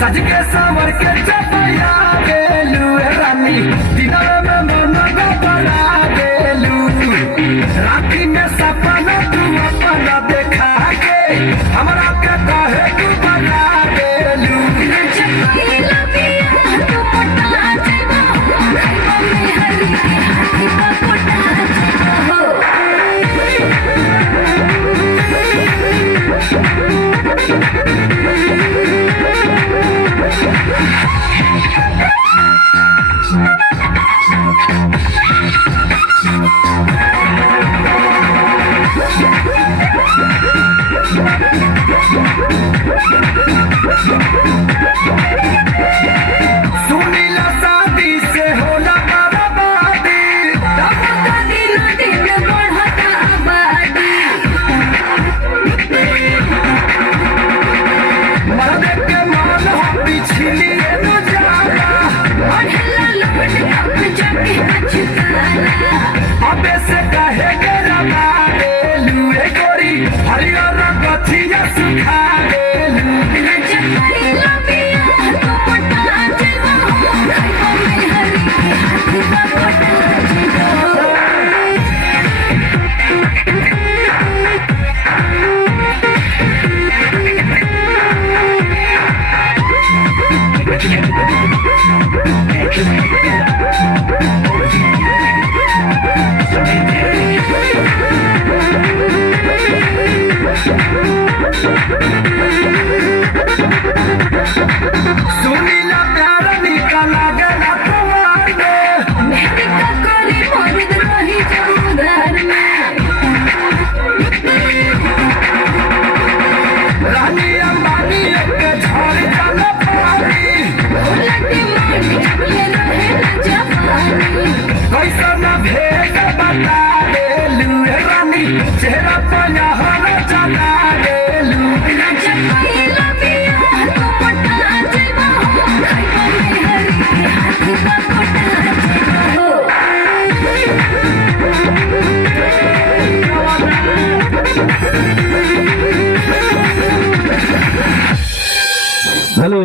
सज के सावर के चपया गेलू रानी दिनवे में मन बना गेलू राती में सपना तू अपना देखा के हमरा के कहे तू बना गेलू सुनीला शादी से होला बर्बादी मर्द के मान हो पिछलिए न जाला अबे से कहे के रबा गेलू ए गोरी हरियर गथिया सुखा गेलू सुनीला प्यार निकल गला कुमार रानी अंबानी के झड़ चल पानी कैसन भेद बता देलू रानी चेहरा पर यहाँ चला देलू हेलो